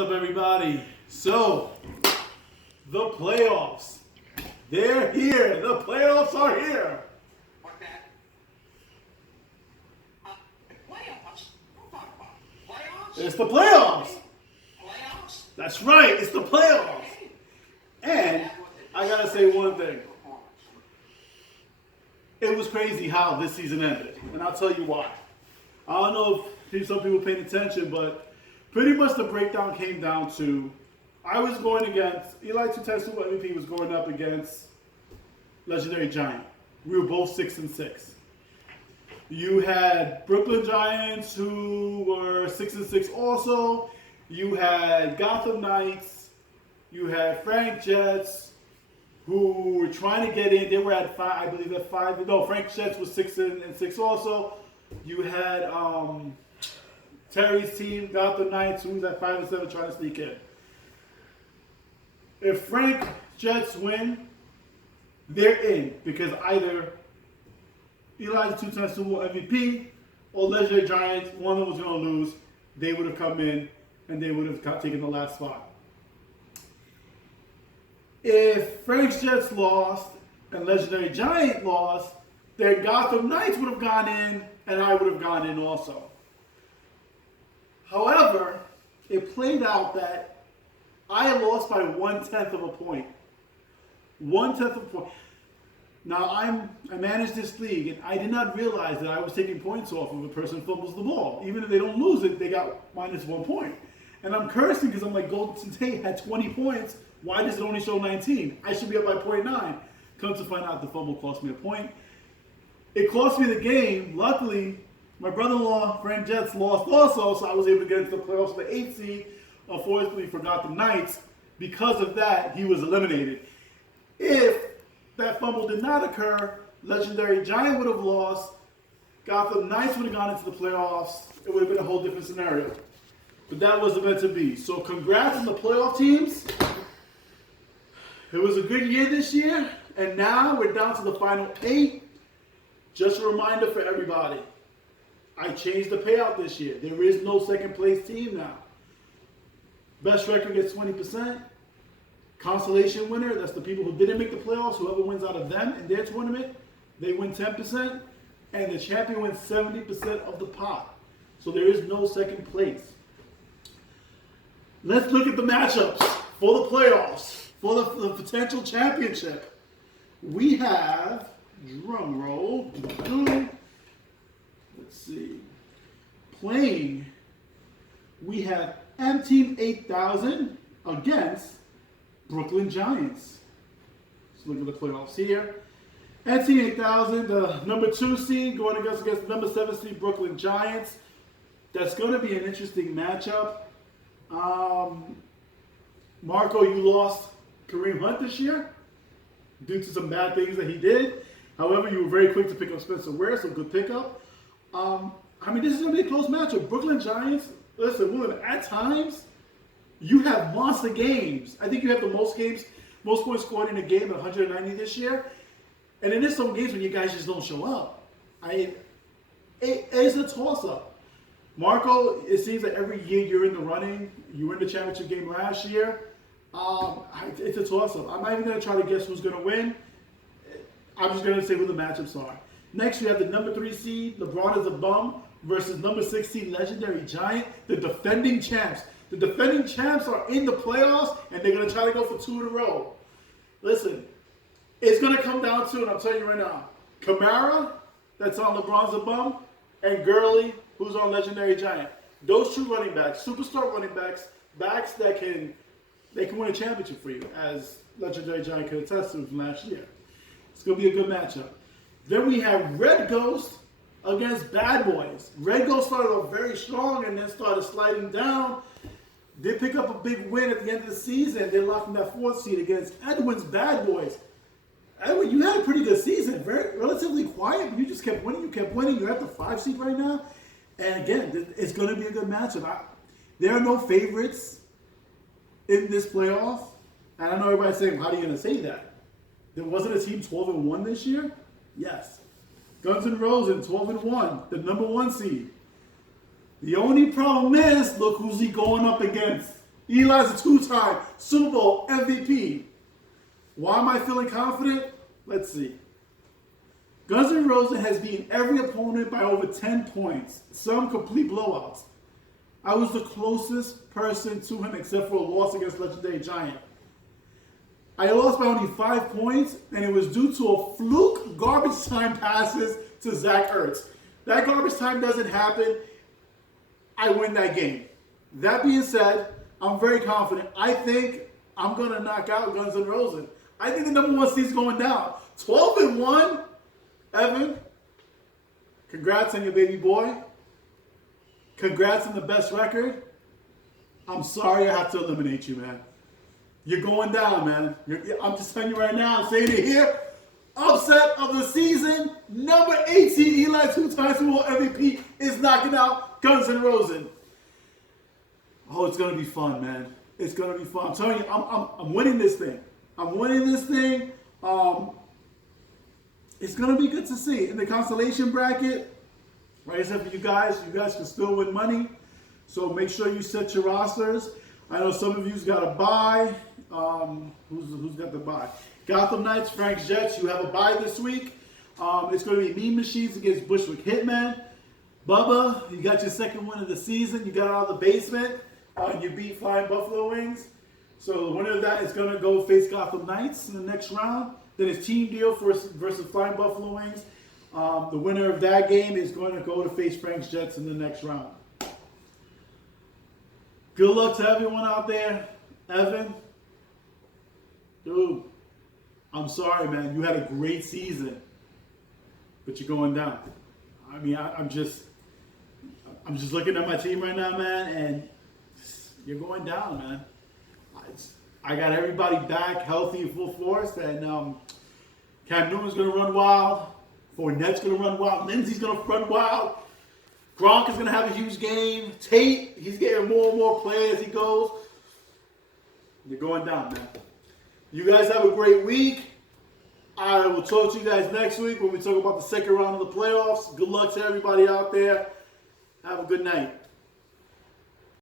What's up, everybody? So, the playoffs. They're here. The playoffs are here. Like that. Playoffs? Don't talk about playoffs. It's the playoffs. Playoffs? That's right. It's the playoffs. And I got to say one thing. It was crazy how this season ended. And I'll tell you why. I don't know if some people paying attention, but pretty much the breakdown came down to I was going against Eli Tutesu MVP was going up against Legendary Giant. We were both 6-6. You had Brooklyn Giants who were 6-6 also. You had Gotham Knights. You had Frank Jets who were trying to get in. They were at 5, I believe at 5. No, Frank Jets was 6-6 also. You had Terry's team, Gotham Knights, who's at 5-7 trying to sneak in. If Frank Jets win, they're in because either Elijah two-time Super Bowl MVP or Legendary Giants, one of them was going to lose. They would have come in and they would have taken the last spot. If Frank's Jets lost and Legendary Giant lost, then Gotham Knights would have gone in and I would have gone in also. However, it played out that I lost by 1/10 of a point. 1/10 of a point. Now, I manage this league, and I did not realize that I was taking points off of a person who fumbles the ball. Even if they don't lose it, they got -1 point. And I'm cursing because I'm like, Golden State had 20 points. Why does it only show 19? I should be up by 0.9. Come to find out, the fumble cost me a point. It cost me the game. Luckily, my brother-in-law, Frank Jets, lost also, so I was able to get into the playoffs with the 8th seed. Unfortunately, for Gotham Knights. Because of that, he was eliminated. If that fumble did not occur, Legendary Giant would have lost. Gotham Knights would have gone into the playoffs. It would have been a whole different scenario. But that wasn't meant to be. So congrats on the playoff teams. It was a good year this year. And now we're down to the final 8. Just a reminder for everybody. I changed the payout this year. There is no second place team now. Best record gets 20%. Consolation winner, that's the people who didn't make the playoffs. Whoever wins out of them in their tournament, they win 10%. And the champion wins 70% of the pot. So there is no second place. Let's look at the matchups for the playoffs, for the potential championship. We have, drum roll, let's see, playing, we have M-Team 8000 against Brooklyn Giants. Let's look at the playoffs here. M-Team 8000, the number 2 seed, going against the number 7 seed Brooklyn Giants. That's going to be an interesting matchup. Marco, you lost Kareem Hunt this year due to some bad things that he did. However, you were very quick to pick up Spencer Ware, so good pickup. This is going to be a close matchup. Brooklyn Giants, listen, at times, you have monster games. I think you have the most points scored in a game at 190 this year. And then there's some games when you guys just don't show up. It is a toss-up. Marco, it seems that every year you're in the running. You were in the championship game last year. It's a toss-up. I'm not even going to try to guess who's going to win. I'm just going to say who the matchups are. Next, we have the number 3 seed, LeBron is a bum, versus number 6 seed, Legendary Giant, the defending champs. The defending champs are in the playoffs, and they're going to try to go for 2 in a row. Listen, it's going to come down to, and I'm telling you right now, Kamara, that's on LeBron's a bum, and Gurley, who's on Legendary Giant. Those 2 running backs, superstar running backs, backs that can win a championship for you, as Legendary Giant could attest to from last year. It's going to be a good matchup. Then we have Red Ghost against Bad Boys. Red Ghost started off very strong and then started sliding down. They pick up a big win at the end of the season. They're locking that 4th seed against Edwin's Bad Boys. Edwin, you had a pretty good season. Relatively quiet, but you just kept winning. You kept winning. You're at the 5 seed right now. And again, it's going to be a good matchup. There are no favorites in this playoff. And I know everybody's saying, how are you going to say that? There wasn't a team 12-1 this year? Yes. Guns N' Roses 12-1, the number 1 seed. The only problem is, look who's he going up against. Eli's a two-time Super Bowl MVP. Why am I feeling confident? Let's see. Guns N' Roses has beaten every opponent by over 10 points, some complete blowouts. I was the closest person to him except for a loss against Legendary Giant. I lost by only 5 points, and it was due to a fluke garbage time passes to Zach Ertz. That garbage time doesn't happen. I win that game. That being said, I'm very confident. I think I'm going to knock out Guns N' Roses. I think the number one seed's going down. 12-1. Evan, congrats on your baby boy. Congrats on the best record. I'm sorry I have to eliminate you, man. You're going down, man. I'm just telling you right now. I'm saying it here. Upset of the season. Number 18, Eli, two-time Super Bowl MVP, is knocking out Guns N' Roses. Oh, it's gonna be fun, man. It's gonna be fun. I'm telling you, I'm winning this thing. I'm winning this thing. It's gonna be good to see in the consolation bracket. Like I said, for you guys can still win money. So make sure you set your rosters. I know some of you's got a bye. Who's got the bye? Gotham Knights, Frank's Jets. You have a bye this week. It's going to be Mean Machines against Bushwick Hitman. Bubba, you got your second win of the season. You got out of the basement. You beat Flying Buffalo Wings. So the winner of that is going to go face Gotham Knights in the next round. Then it's Team Deal versus Flying Buffalo Wings. The winner of that game is going to go to face Frank's Jets in the next round. Good luck to everyone out there. Evan, dude, I'm sorry, man. You had a great season, but you're going down. I mean, I'm just looking at my team right now, man, and you're going down, man. I got everybody back healthy and full force, and Cam Newton's going to run wild. Fournette's going to run wild. Lindsey's going to run wild. Gronk is going to have a huge game. Tate, he's getting more and more play as he goes. You're going down, man. You guys have a great week. I will talk to you guys next week when we talk about the second round of the playoffs. Good luck to everybody out there. Have a good night.